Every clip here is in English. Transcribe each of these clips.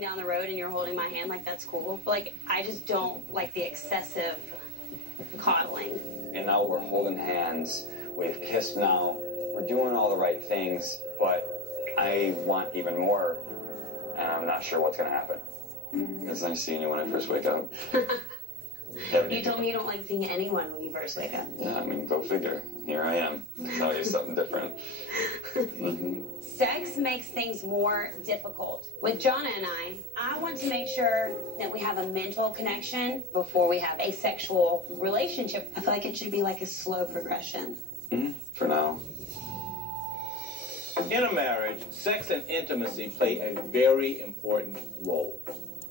walking down the road and you're holding my hand, like, that's cool. But, like, I just don't like the excessive coddling. And now we're holding hands. We've kissed now. We're doing all the right things, but I want even more, and I'm not sure what's going to happen. It's nice seeing you when I first wake up. You told me you don't like seeing anyone when you first wake up. Yeah, I mean, go figure. Here I am. Tell you something different. Sex makes things more difficult. With Jonna and I want to make sure that we have a mental connection before we have a sexual relationship. I feel like it should be like a slow progression. For now. In a marriage, sex and intimacy play a very important role.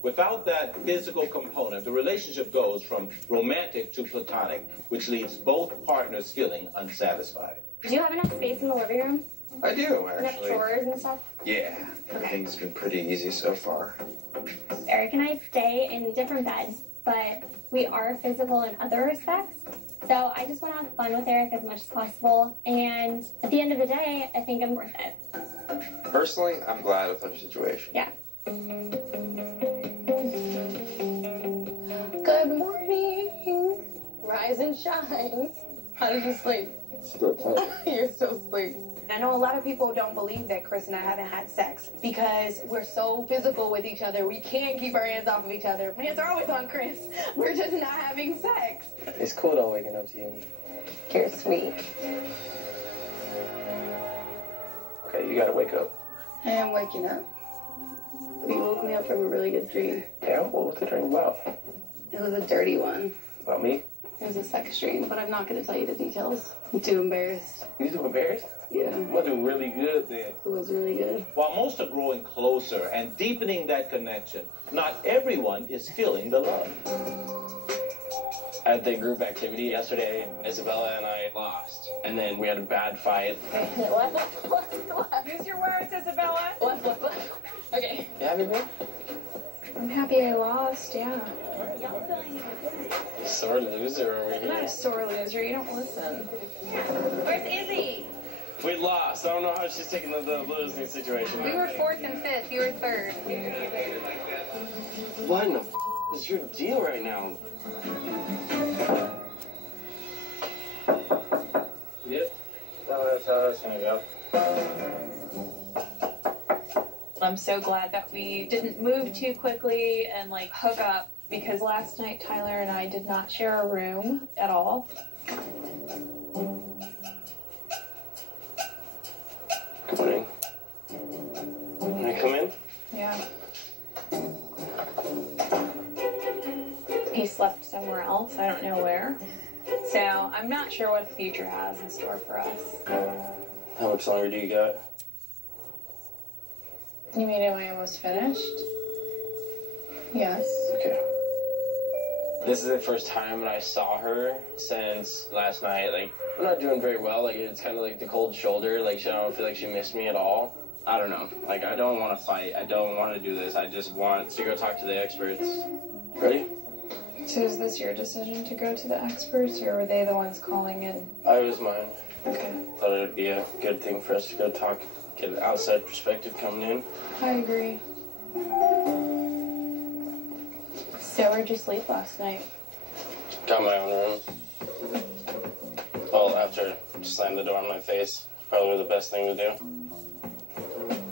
Without that physical component, the relationship goes from romantic to platonic, which leaves both partners feeling unsatisfied. Do you have enough space in the living room? I do, Enough actually. drawers and stuff? Yeah, everything's been pretty easy so far. Eric and I stay in different beds, but we are physical in other respects. So I just want to have fun with Eric as much as possible. And at the end of the day, I think I'm worth it. Personally, I'm glad with our situation. Yeah. Good morning. Rise and shine. How did you sleep? Still tight. You're still asleep. I know a lot of people don't believe that Chris and I haven't had sex because we're so physical with each other. We can't keep our hands off of each other. My hands are always on Chris. We're just not having sex. It's cool though waking up to you. You're sweet. Okay, you gotta wake up. I am waking up. You woke me up from a really good dream. Yeah, what was the dream about? It was a dirty one. About me? It was a sex dream, but I'm not going to tell you the details. I'm too embarrassed. You too embarrassed? Yeah, You must do really good then. it was really good. While most are growing closer and deepening that connection, not everyone is feeling the love. At the group activity yesterday, Isabella and I lost. And then we had a bad fight. What? Use your words, Isabella. What? Okay. You happy, bro? I'm happy I lost, yeah. Sore loser over I'm not a here. sore loser. You don't listen. Where's Izzy? We lost. I don't know how she's taking the losing situation. We were 4th and 5th. You were 3rd. What in the is your deal right now? Yep. That's how that's gonna go. I'm so glad that we didn't move too quickly and like hook up because last night Tyler and I did not share a room at all. Good morning. Can I come in? Yeah. He slept somewhere else, I don't know where. So I'm not sure what the future has in store for us. How much longer do you got? You mean am I almost finished? Yes. Okay. This is the first time that I saw her since last night. Like, I'm not doing very well. Like, it's kind of like the cold shoulder. Like, I don't feel like she missed me at all. I don't know. Like, I don't want to fight. I don't want to do this. I just want to go talk to the experts. Ready? So is this your decision to go to the experts or were they the ones calling in? I was mine. Okay. Thought it would be a good thing for us to go talk, get an outside perspective coming in. I agree. So where'd you sleep last night? Got my own room. Well, after slammed the door in my face, probably the best thing to do.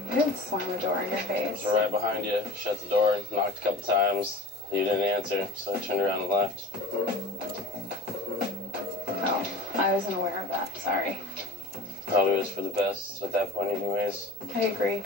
I didn't slam a door in your face. So right behind you, shut the door, knocked a couple times. You didn't answer, so I turned around and left. Oh, I wasn't aware of that. Sorry. Probably was for the best at that point anyways. I agree.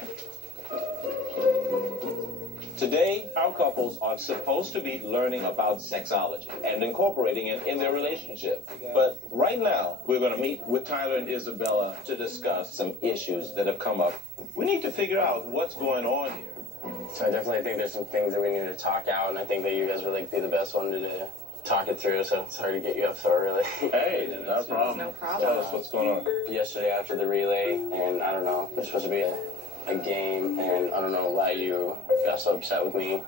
Today, our couples are supposed to be learning about sexology and incorporating it in their relationship. But right now, we're going to meet with Tyler and Isabella to discuss some issues that have come up. We need to figure out what's going on here. So I definitely think there's some things that we need to talk out, and I think that you guys would like be the best one to talk it through, so it's hard to get you up for really. Hey, no problem. No problem. Tell us what's going on. Yesterday after the relay, and I don't know, there's supposed to be a game, and I don't know why you got so upset with me.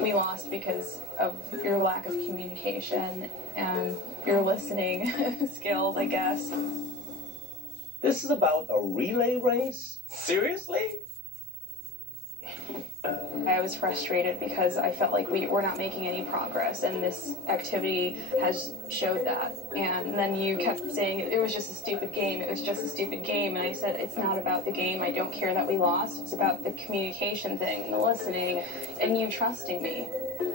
We lost because of your lack of communication and your listening skills, I guess. This is about a relay race? Seriously? I was frustrated because I felt like we were not making any progress, and this activity has showed that. And then you kept saying it was just a stupid game, it was just a stupid game, and I said it's not about the game, I don't care that we lost, it's about the communication thing, the listening, and you trusting me. Do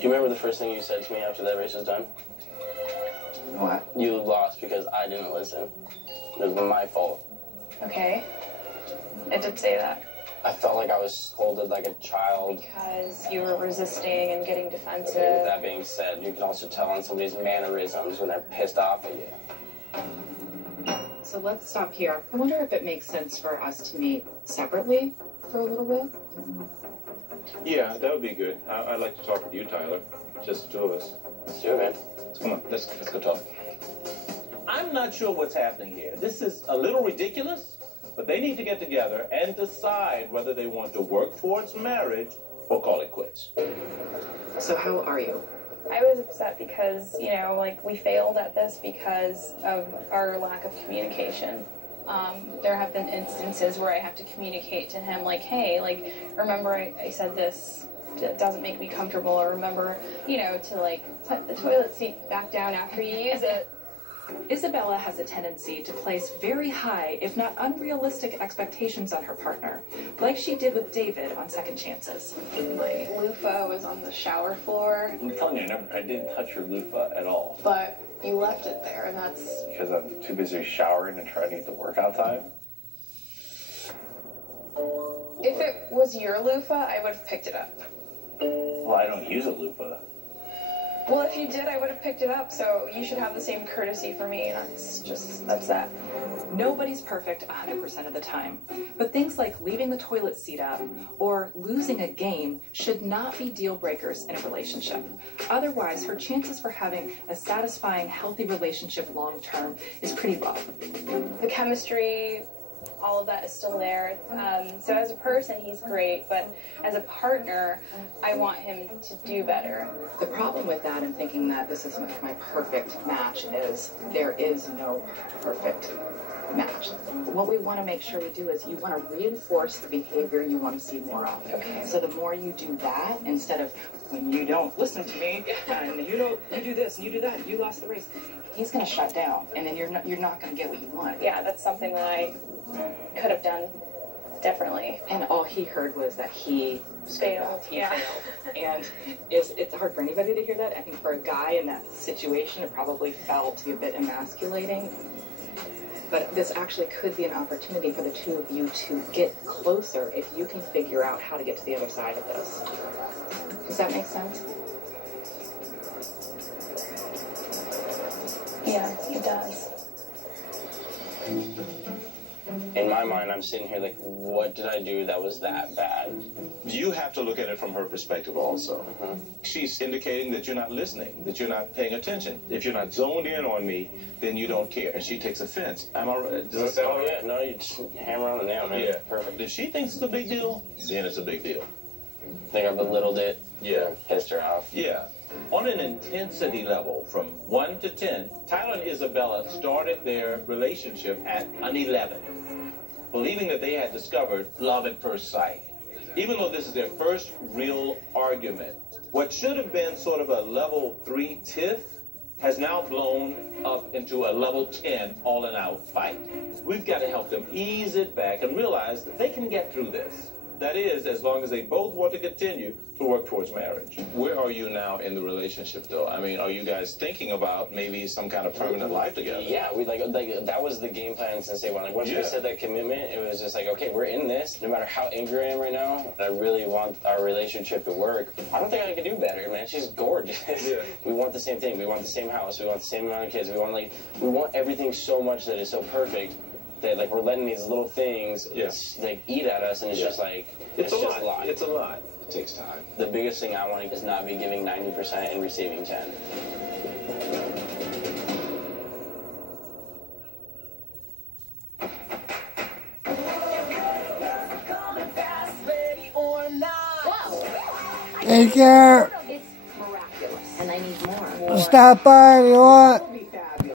you remember the first thing you said to me after that race was done? What? You lost because I didn't listen. It was my fault. Okay. I did say that. I felt like I was scolded like a child. Because you were resisting and getting defensive. Okay, with that being said, you can also tell on somebody's mannerisms when they're pissed off at you. So let's stop here. I wonder if it makes sense for us to meet separately for a little bit. Yeah, that would be good. I'd like to talk with you, Tyler. Just the two of us. Let's do it, man. Come on, let's go talk. I'm not sure what's happening here. This is a little ridiculous, but they need to get together and decide whether they want to work towards marriage or call it quits. So how are you? I was upset because, you know, like, we failed at this because of our lack of communication. There have been instances where I have to communicate to him, like, hey, like, remember I said this, that doesn't make me comfortable, or remember, you know, to, like, put the toilet seat back down after you use it. Isabella has a tendency to place very high, if not unrealistic, expectations on her partner, like she did with David on Second Chances. My loofah was on the shower floor. I'm telling you, I didn't touch your loofah at all. But you left it there, and that's... Because I'm too busy showering and trying to get the workout time? If it was your loofah, I would have picked it up. Well, I don't use a loofah. Well, if you did, I would have picked it up, so you should have the same courtesy for me. That's that. Nobody's perfect 100% of the time, but things like leaving the toilet seat up or losing a game should not be deal breakers in a relationship. Otherwise, her chances for having a satisfying, healthy relationship long term is pretty low. The chemistry, all of that is still there. So as a person, he's great, but as a partner, I want him to do better. The problem with that and thinking that this is my perfect match is there is no perfect match. What we want to make sure we do is you want to reinforce the behavior you want to see more of. Okay. So the more you do that, instead of when you don't listen to me and you do this and you do that, you lost the race, he's going to shut down, and then you're not going to get what you want. Yeah, that's something that I could have done differently. And all he heard was that he failed. Yeah. And it's hard for anybody to hear that. I think for a guy in that situation, it probably felt to be a bit emasculating. But this actually could be an opportunity for the two of you to get closer if you can figure out how to get to the other side of this. Does that make sense? Yeah, it does. In my mind, I'm sitting here like, what did I do that was that bad? You have to look at it from her perspective also. She's indicating that you're not listening, that you're not paying attention. If you're not zoned in on me, then you don't care. And she takes offense. Am I right? Does that sound right? Yeah, no, you just hammer on the nail, man. Yeah. Perfect. If she thinks it's a big deal, then it's a big deal. I think I belittled it. Yeah. Pissed her off. Yeah. On an intensity level from 1 to 10, Tyler and Isabella started their relationship at an 11, believing that they had discovered love at first sight. Even though this is their first real argument, what should have been sort of a level 3 tiff has now blown up into a level 10 all-in-out fight. We've got to help them ease it back and realize that they can get through this. That is, as long as they both want to continue to work towards marriage. Where are you now in the relationship, though? I mean, are you guys thinking about maybe some kind of permanent life together? Yeah, we like that was the game plan since day one. Like once we said that commitment, it was just like, okay, we're in this. No matter how angry I am right now, I really want our relationship to work. I don't think I could do better, man. She's gorgeous. Yeah. We want the same thing. We want the same house. We want the same amount of kids. We want everything so much that is so perfect. That like we're letting these little things like eat at us, and it's just like it's just a lot. It's a lot. It takes time. The biggest thing I want is not be giving 90% and receiving 10. Take care. It's miraculous, and I need more. Stop by if you want.